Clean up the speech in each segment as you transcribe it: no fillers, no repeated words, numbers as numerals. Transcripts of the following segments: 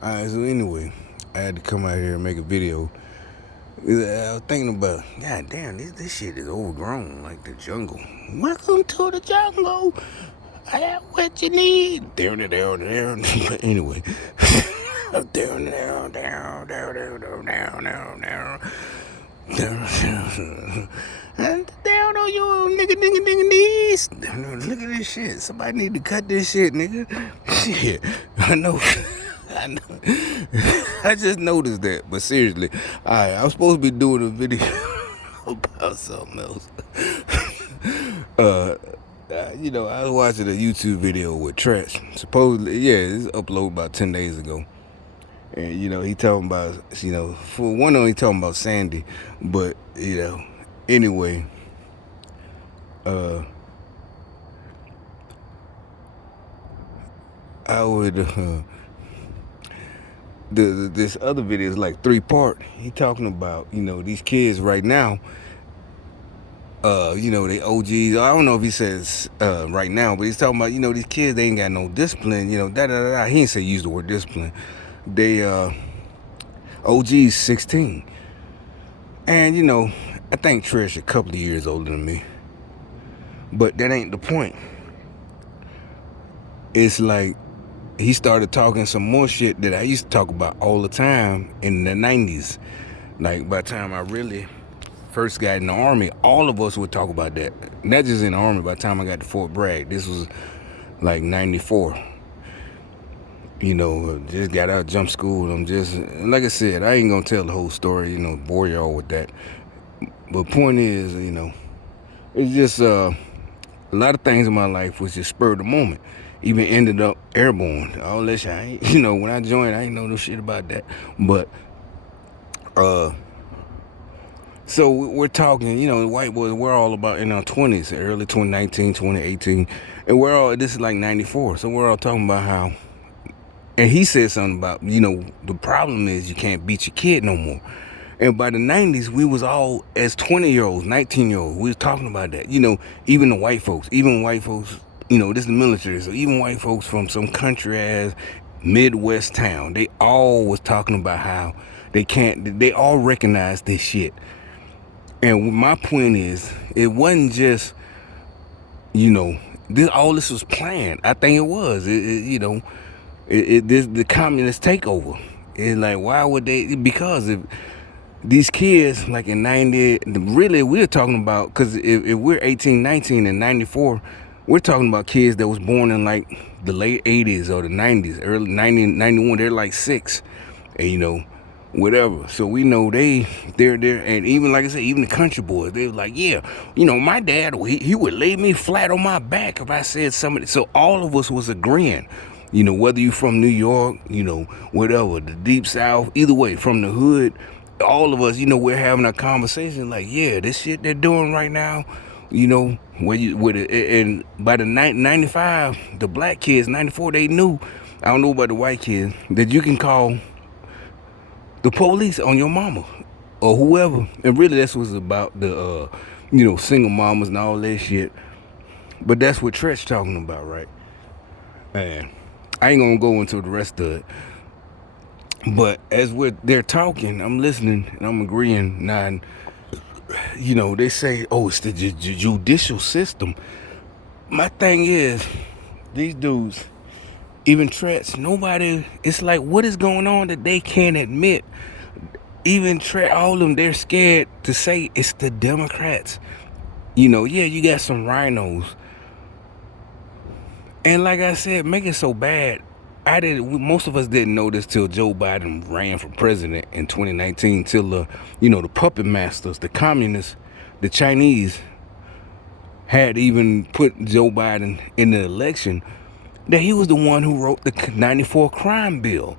Alright, so anyway, I had to come out here and make a video. I was thinking about, God damn, this shit is overgrown, like the jungle. Welcome to the jungle. I got what you need. Down. But anyway, down. And down on your nigga knees. Look at this shit. Somebody need to cut this shit, nigga. Shit. I know. I know. I just noticed that, but seriously, I was supposed to be doing a video about something else. I was watching a YouTube video with Trash. Supposedly, yeah, it's uploaded about 10 days ago. And, he talking about, for one of them, he talking about Sandy. But, anyway, I would, this other video is like 3-part. He talking about, these kids right now, they OGs. I don't know if he says right now, but he's talking about, these kids, they ain't got no discipline, da. He didn't say use the word discipline. They, OG's 16. And, I think Trish a couple of years older than me. But that ain't the point. It's like he started talking some more shit that I used to talk about all the time in the 90s. Like, by the time I really first got in the Army, all of us would talk about that. Not just in the Army, by the time I got to Fort Bragg. This was like 94. Just got out of jump school. I'm just, like I said, I ain't gonna tell the whole story, bore y'all with that. But point is, it's just a lot of things in my life was just spur of the moment. Even ended up airborne. All that shit, when I joined, I ain't know no shit about that. But, so we're talking, the white boys, we're all about in our 20s, early 2019, 2018. And this is like 94. So we're all talking about how, and he said something about, the problem is you can't beat your kid no more. And by the 90s, we was all, as 20-year-olds, 19-year-olds, we was talking about that. Even the white folks, this is the military, so even white folks from some country-ass Midwest town, they all was talking about how they all recognize this shit. And my point is, it wasn't just, this was planned. I think it was, the communist takeover. It's like, why would they, because if these kids, like in 90, really we're talking about, because if we're 18, 19 and 94, we're talking about kids that was born in like the late 80s or the 90s, early 90, 91, they're like 6, and whatever. So we know they're there. And even, like I said, even the country boys, they were like, yeah, my dad, he would lay me flat on my back if I said something. So all of us was agreeing, whether you from New York, whatever, the deep South, either way, from the hood, all of us, we're having a conversation like, yeah, this shit they're doing right now, and by the 95, the black kids, 94, they knew, I don't know about the white kids, that you can call the police on your mama or whoever. And really that's what's about the, single mamas and all that shit. But that's what Tretch talking about, right? And I ain't gonna go into the rest of it. But as they're talking, I'm listening and I'm agreeing. Now, they say, oh, it's the judicial system. My thing is, these dudes, even Tretz, nobody, it's like, what is going on that they can't admit? Even Tretz, all of them, they're scared to say it's the Democrats. Yeah, you got some rhinos. And like I said, make it so bad. Most of us didn't know this till Joe Biden ran for president in 2019, till the puppet masters, the communists, the Chinese had even put Joe Biden in the election, that he was the one who wrote the 94 crime bill.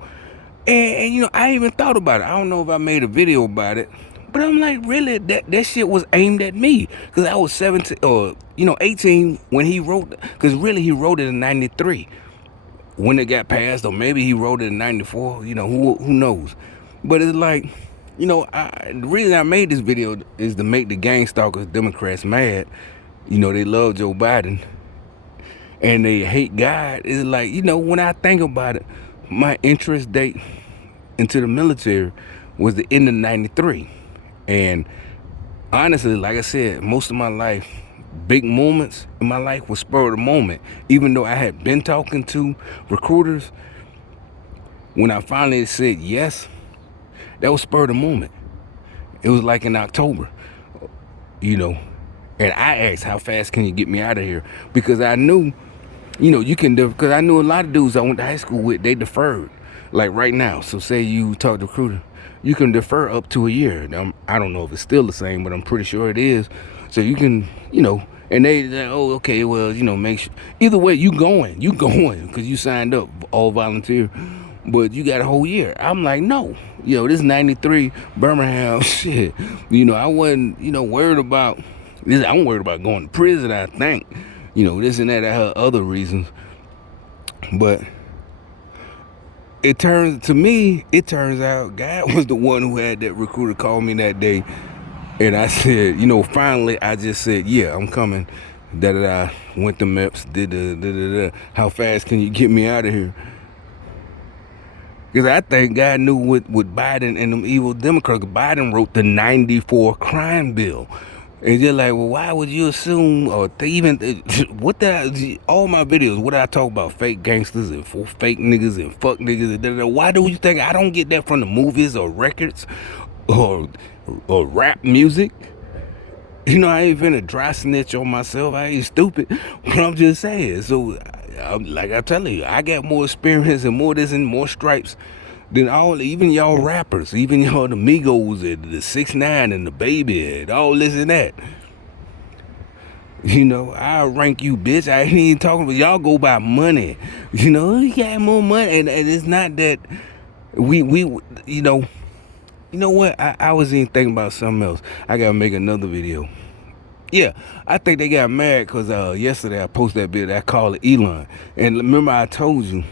And I even thought about it. I don't know if I made a video about it, but I'm like, really, that shit was aimed at me, because I was 17 or 18 when he wrote, because really he wrote it in 93 when it got passed, or maybe he wrote it in 94, who knows. But it's like, the reason I made this video is to make the gang stalkers Democrats mad. They love Joe Biden and they hate God. It's like, when I think about it, my interest date into the military was the end of '93, and honestly, like I said, most of my life, big moments in my life was spur of the moment. Even though I had been talking to recruiters, when I finally said yes, that was spur of the moment. It was like in October, you know, and I asked, how fast can you get me out of here? Because I knew, you can, because I knew a lot of dudes I went to high school with, they deferred. Like right now, so say you talk to recruiter, you can defer up to a year. Now, I don't know if it's still the same, but I'm pretty sure it is. So you can, and they oh, okay, well, make sure. Either way, you going, because you signed up, all volunteer. But you got a whole year. I'm like, no, this 93 Birmingham shit. I wasn't, worried about this. I'm worried about going to prison, I think. This and that, I had other reasons. But it turns out God was the one who had that recruiter call me that day. And I said, finally, I just said, yeah, I'm coming. Da-da-da, went to MEPS, da-da-da-da-da. How fast can you get me out of here? Because I think God knew with Biden and them evil Democrats. Biden wrote the 94 crime bill. And you're like, well, why would you assume, or all my videos, what I talk about, fake gangsters and fake niggas and fuck niggas, and da-da-da. Why do you think I don't get that from the movies or records or rap music? I ain't finna dry snitch on myself. I ain't stupid. But I'm just saying. So, like I'm telling you, I got more experience and more this and more stripes than even y'all rappers, even y'all the Migos and the 6ix9ine and the Baby and all this and that. I'll rank you, bitch. I ain't even talking about y'all go by money. You got more money, and it's not that we you know what? I was even thinking about something else. I gotta make another video. Yeah, I think they got mad because yesterday I posted that video. I called it Elon. And remember I told you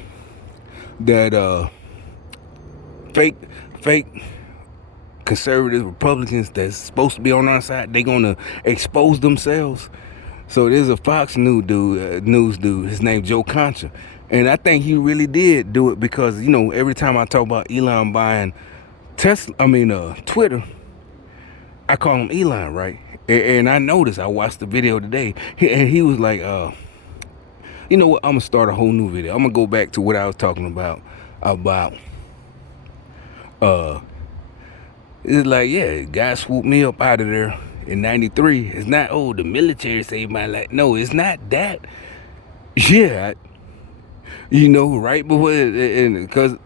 that fake conservative Republicans that's supposed to be on our side, they gonna expose themselves. So there's a Fox News dude, his name Joe Concha. And I think he really did do it because, every time I talk about Elon buying Twitter, I call him Elon, right? And I noticed, I watched the video today, and he was like, you know what, I'm gonna start a whole new video. I'm gonna go back to what I was talking about it's like, yeah, guy swooped me up out of there in 93. It's not, the military saved my life. No, it's not that. Yeah, right before,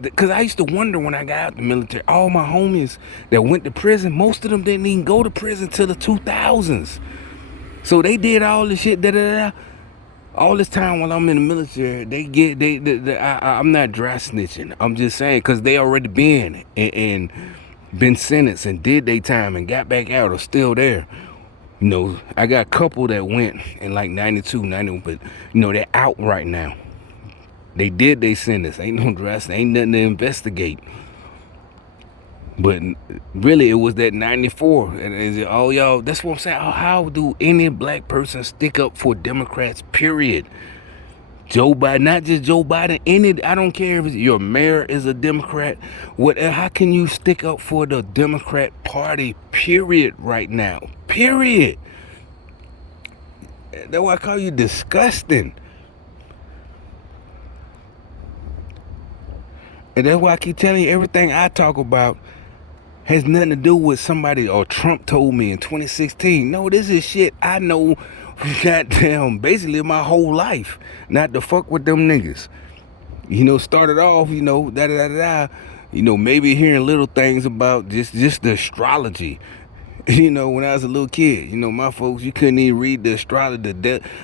because I used to wonder when I got out the military, all my homies that went to prison, most of them didn't even go to prison till the 2000s. So they did all this shit, all this time while I'm in the military. I'm not dry snitching. I'm just saying, because they already been and been sentenced and did their time and got back out or still there. I got a couple that went in like 92, 91, but they're out right now. They did they sentence. Ain't no dress. Ain't nothing to investigate. But really, it was that 94. And all y'all, that's what I'm saying. How do any black person stick up for Democrats, period? Joe Biden, not just Joe Biden. I don't care if your mayor is a Democrat. How can you stick up for the Democrat Party, period, right now? Period. That's why I call you disgusting. And that's why I keep telling you, everything I talk about has nothing to do with somebody or Trump told me in 2016. No, this is shit I know goddamn basically my whole life. Not to fuck with them niggas. Started off, maybe hearing little things about just the astrology. When I was a little kid, my folks, you couldn't even read the astrology,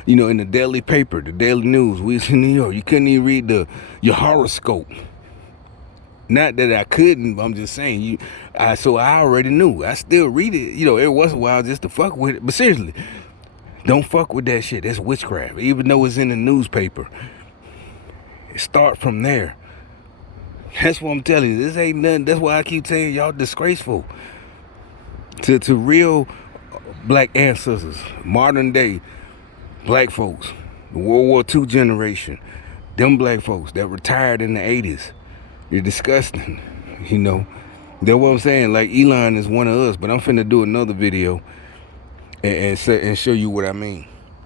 in the daily paper, the daily news. We was in New York. You couldn't even read your horoscope. Not that I couldn't, but I'm just saying, so I already knew. I still read it, every once in a while just to fuck with it. But seriously, don't fuck with that shit. That's witchcraft. Even though it's in the newspaper. Start from there. That's what I'm telling you. This ain't nothing. That's why I keep saying y'all disgraceful. To real black ancestors, modern day black folks, the World War II generation, them black folks that retired in the 80s. You're disgusting. You know, that's what I'm saying. Like Elon is one of us, but I'm finna do another video and show you what I mean.